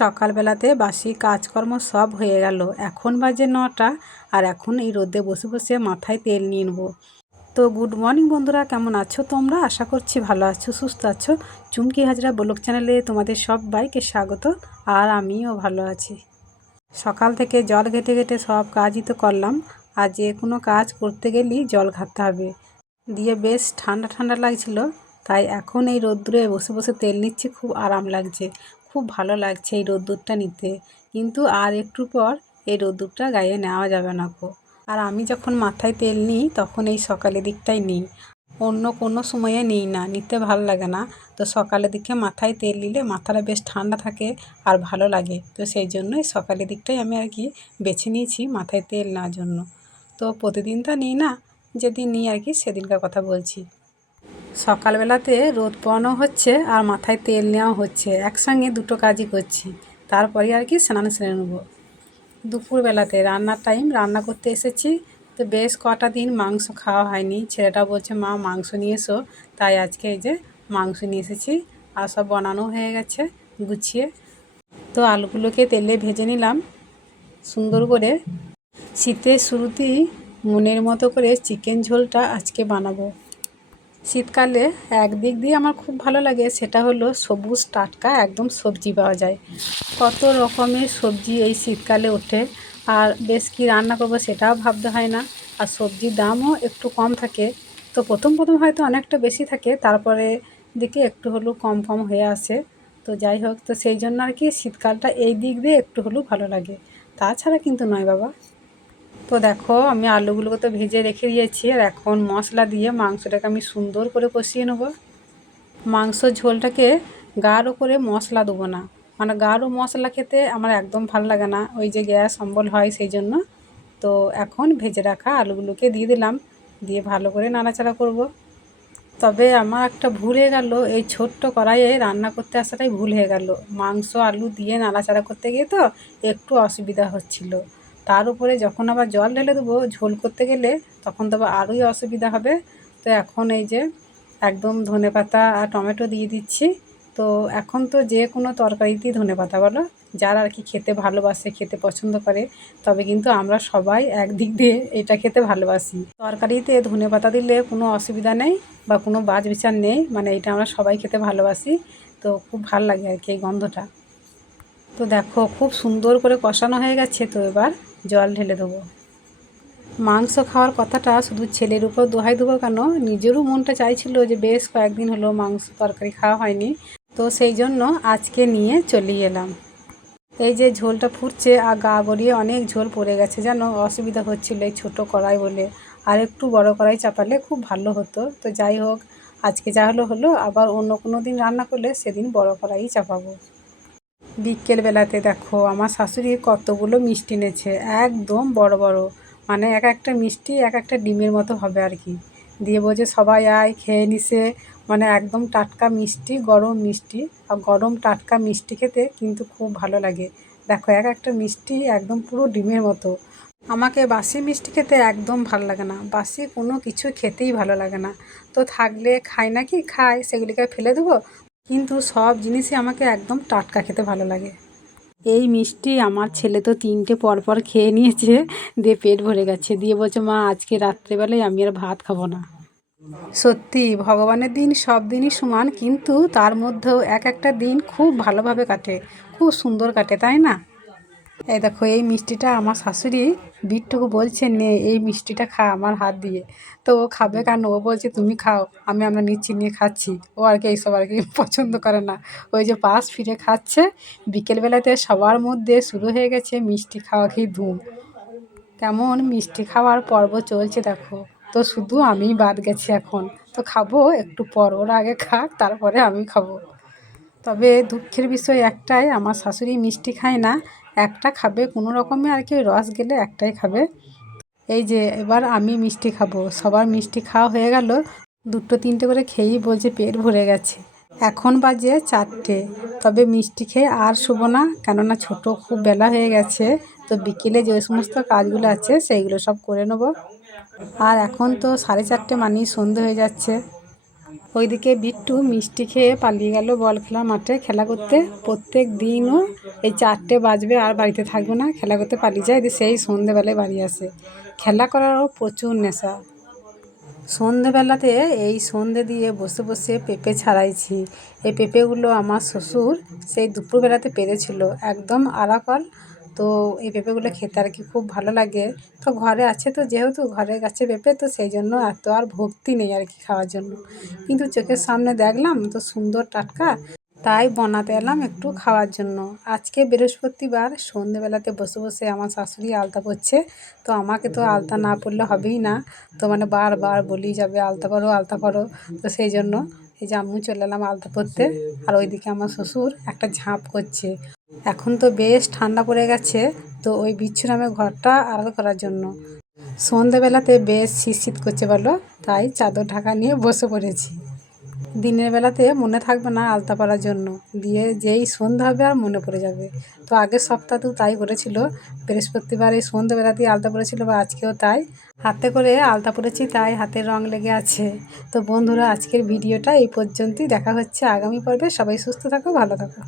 সকালবেলাতে বাসি কাজকর্ম সব হয়ে গেল। এখন বাজে নটা আর এখন এই রোদে বসে বসে মাথায় তেল নিয়ে নেব। তো গুড মর্নিং বন্ধুরা, কেমন আছো তোমরা? আশা করছি ভালো আছো, সুস্থ আছো। চুমকি হাজরা ব্লগ চ্যানেলে তোমাদের সব বাইকে স্বাগত আর আমিও ভালো আছি। সকাল থেকে জল ঘেটে ঘেটে সব কাজই তো করলাম। আর যে কোনো কাজ করতে গেলেই জল ঘাটতে হবে। দিয়ে বেশ ঠান্ডা ঠান্ডা লাগছিল, তাই এখন এই রোদ্দুরে বসে বসে তেল নিচ্ছি, খুব আরাম লাগছে। খুব ভালো লাগছে এই রোদ্দুরটা নিতে। কিন্তু আর একটু পর এই রোদ্দুরটা গায়ে নেওয়া যাবে না কো আর আমি যখন মাথায় তেল নিই, তখন এই সকালের দিকটাই নিই। অন্য কোনো সময়ে নিই না, নিতে ভালো লাগে না। তো সকালের দিকে মাথায় তেল নিলে মাথাটা বেশ ঠান্ডা থাকে আর ভালো লাগে। তো সেই জন্যই সকালের দিকটাই আমি আর কি বেছে নিয়েছি মাথায় তেল নেওয়ার জন্য। তো প্রতিদিন তো নিই না, যেদিন নিই আর কি সেদিনকার কথা বলছি। সকালবেলাতে রোদ পোয়ানো হচ্ছে আর মাথায় তেল নেওয়া হচ্ছে। একসঙ্গে দুটো কাজই করছি। তারপরে আর কি স্নান সেরে নেব। দুপুরবেলাতে রান্নার টাইম রান্না করতে এসেছি। তো বেশ কটা দিন মাংস খাওয়া হয়নি। ছেলেটা বলছে, মা, মাংস নিয়ে এসো। তাই আজকে এই যে মাংস নিয়ে এসেছি। আর সব বানানো হয়ে গেছে গুছিয়ে। তো আলুগুলোকে তেলে ভেজে নিলাম। সুন্দর করে শীতের শুরুতেই মনের মতো করে চিকেন ঝোলটা আজকে বানাবো। শীতকালে একদিক দিয়ে আমার খুব ভালো লাগে, সেটা হলো সবুজ টাটকা একদম সবজি পাওয়া যায়। কত রকমের সবজি এই শীতকালে ওঠে, আর বেশ কী রান্না করব সেটাও ভাবতে হয় না। আর সবজির দামও একটু কম থাকে, তো প্রথম প্রথম হয়তো অনেকটা বেশি থাকে, তারপরে দিকে একটু হলেও কম কম হয়ে আসে। তো যাই হোক, তো সেই জন্য আর কি শীতকালটা এই দিক দিয়ে একটু হলেও ভালো লাগে। তাছাড়া কিন্তু নয় বাবা। তো দেখো, আমি আলুগুলোকে তো ভেজে রেখে দিয়েছি, আর এখন মশলা দিয়ে মাংসটাকে আমি সুন্দর করে কষিয়ে নেব। মাংস ঝোলটাকে গাঢ় করে মশলা দেবো না। মানে গাঢ় মশলা খেতে আমার একদম ভালো লাগে না, ওই যে গ্যাস অম্বল হয় সেই জন্য। তো এখন ভেজে রাখা আলুগুলোকে দিয়ে দিলাম, দিয়ে ভালো করে নাড়াচাড়া করব। তবে আমার একটা ভুল হয়ে গেল, এই ছোট্ট কড়াইয়ে রান্না করতে আসাটাই ভুল হয়ে গেল। মাংস, আলু দিয়ে নাড়াচাড়া করতে গিয়ে তো একটু অসুবিধা হচ্ছিল। তার উপরে যখন আবার জল ঢেলে দেবো, ঝোল করতে গেলে তখন তো আবার আরোই অসুবিধা হবে। তো এখন এই যে একদম ধনে পাতা আর টমেটো দিয়ে দিচ্ছি। তো এখন তো যে কোনো তরকারিতেই ধনে পাতা বলো, যারা আর কি খেতে ভালোবাসে, খেতে পছন্দ করে, তবে কিন্তু আমরা সবাই একদিক দিয়ে এটা খেতে ভালোবাসি। তরকারিতে ধনে পাতা দিলে কোনো অসুবিধা নেই বা কোনো বাজ বিচার নেই মানে এটা আমরা সবাই খেতে ভালোবাসি। তো খুব ভালো লাগে আর কি এই গন্ধটা। তো দেখো, খুব সুন্দর করে কষানো হয়ে গেছে তো এবার। জল ঢেলে দেবো। মাংস খাওয়ার কথাটা শুধু ছেলের উপর দোহাই দেবো কেন? নিজেরও মনটা চাইছিল যে বেশ কয়েকদিন হলো মাংস তরকারি খাওয়া হয়নি। তো সেই জন্য আজকে নিয়ে চলে এলাম। এই যে ঝোলটা ফুটছে আর গা গড়িয়ে অনেক ঝোল পড়ে গেছে যেন অসুবিধা হচ্ছিল এই ছোটো কড়াই বলে। আর একটু বড় কড়াই চাপালে খুব ভালো হতো। তো যাই হোক, আজকে যা হলো হলো, আবার অন্য কোনো দিন রান্না করলে সেদিন বড় কড়াই চাপাবো। বিকেলবেলাতে দেখো, আমার শাশুড়ি কতগুলো মিষ্টি এনেছে। একদম বড় বড়। মানে এক একটা মিষ্টি, এক একটা ডিমের মতো হবে আর কি। দিয়ে বলছে, সবাই আয়, খেয়ে নিছে মানে একদম টাটকা মিষ্টি, গরম মিষ্টি। আর গরম টাটকা মিষ্টি খেতে কিন্তু খুব ভালো লাগে। দেখো, এক একটা মিষ্টি একদম পুরো ডিমের মতো। আমাকে বাসি মিষ্টি খেতে একদম ভালো লাগে না। বাসি কোনো কিছু খেতেই ভালো লাগে না। তো থাকলে খাই না কি খাই, সেগুলিকে ফেলে দেবো। কিন্তু সব জিনিসই আমাকে একদম টাটকা খেতে ভালো লাগে। এই মিষ্টি আমার ছেলে তো তিনটে পরপর খেয়ে নিয়েছে, দিয়ে পেট ভরে গেছে। দিয়ে বলছে, মা, আজকে রাত্রেবেলায় আমি আর ভাত খাব না। সত্যি, ভগবানের দিন সব দিনই সমান, কিন্তু তার মধ্যেও এক একটা দিন খুব ভালোভাবে কাটে। খুব সুন্দর কাটে, তাই না? এই দেখো, এই মিষ্টিটা আমার শাশুড়ি বিটটুকু বলছে, নে, এই মিষ্টিটা খা আমার হাত দিয়ে। তো ও খাবে কেন? ও বলছে, তুমি খাও, আমি আমরা নিচ্ছি, নিয়ে খাচ্ছি। ও আর কি এইসব আর কি পছন্দ করে না। ওই যে পাশ ফিরে খাচ্ছে, বিকেলবেলাতে সবার মধ্যে শুরু হয়ে গেছে মিষ্টি খাওয়া খেয়ে ধুম। কেমন মিষ্টি খাওয়ার পর্ব চলছে দেখো। তো শুধু আমি বাদ গেছি এখন। তো খাব একটু পর, ওরা আগে খাক, তারপরে আমি খাব। তবে দুঃখের বিষয় একটাই, আমার শাশুড়ি মিষ্টি খায় না একটা খাবে, কোনো রকমে আর কি রস গেলে একটাই খাবে। এই যে, এবার আমি মিষ্টি খাব। সবার মিষ্টি খাওয়া হয়ে গেল। দুটো তিনটে করে খেয়েই বলছে পেট ভরে গেছে। এখন বাজে চারটে। তবে মিষ্টি খেয়ে আর শুবো না, কেননা ছোট খুব বেলা হয়ে গেছে। তো বিকেলে যে সমস্ত কাজগুলো আছে, সেইগুলো সব করে নেব। আর এখন তো সাড়ে চারটে মানেই সন্ধে হয়ে যাচ্ছে। ওইদিকে বিট্টু মিষ্টি খেয়ে পালিয়ে গেল বল খেলা মাঠে। খেলা করতে প্রত্যেক দিনও এই চারটে বাজবে, আর বাড়িতে থাকবে না। খেলা করতে পালিয়ে যায় সেই সন্ধেবেলায় বাড়ি আসে। খেলা করারও প্রচুর নেশা। সন্ধেবেলাতে এই সন্ধে দিয়ে বসে বসে পেঁপে ছাড়াইছি। এই পেঁপেগুলো আমার শ্বশুর সেই দুপুরবেলাতে পেরেছিল। একদম আরাকল তো এই পেঁপেগুলো খেতে আর কি খুব ভালো লাগে। তো ঘরে আছে তো যেহেতু ঘরের গাছে পেঁপে তো সেই জন্য এত আর ভক্তি নেই আর কি খাওয়ার জন্য। কিন্তু চোখের সামনে দেখলাম তো সুন্দর টাটকা তাই বানাতে এলাম একটু খাওয়ার জন্য। আজকে বৃহস্পতিবার সন্ধেবেলাতে বসে বসে আমার শাশুড়ি আলতা পরছে তো আমাকে তো আলতা না পরলে হবেই না। তো মানে বারবার বলি যাবে আলতা পরো আলতা পরো তো সেই জন্য এই যে আমিও চলে এলাম আলতা পরতে। আর ওইদিকে আমার শ্বশুর একটা ঝাঁপ করছে। এখন তো বেশ ঠান্ডা পড়ে গেছে, তো ওই বিচ্ছু নামে ঘরটা আড়াল করার জন্য। সন্ধেবেলাতে বেশ শীত শীত করছে বলো, তাই চাদর ঢাকা নিয়ে বসে পড়েছি। দিনের বেলাতে মনে থাকবে না আলতা পরার জন্য, দিয়ে যেই সন্ধ্যা হবে আর মনে পড়ে যাবে। তো আগের সপ্তাহতেও তাই করেছিল, বৃহস্পতিবার এই সন্ধ্যেবেলাতেই আলতা পরেছিল বা আজকেও তাই। হাতে করে আলতা পরেছি, তাই হাতের রং লেগে আছে। তো বন্ধুরা, আজকের ভিডিওটা এই পর্যন্তই, দেখা হচ্ছে আগামী পর্বে। সবাই সুস্থ থাকো, ভালো থাকো।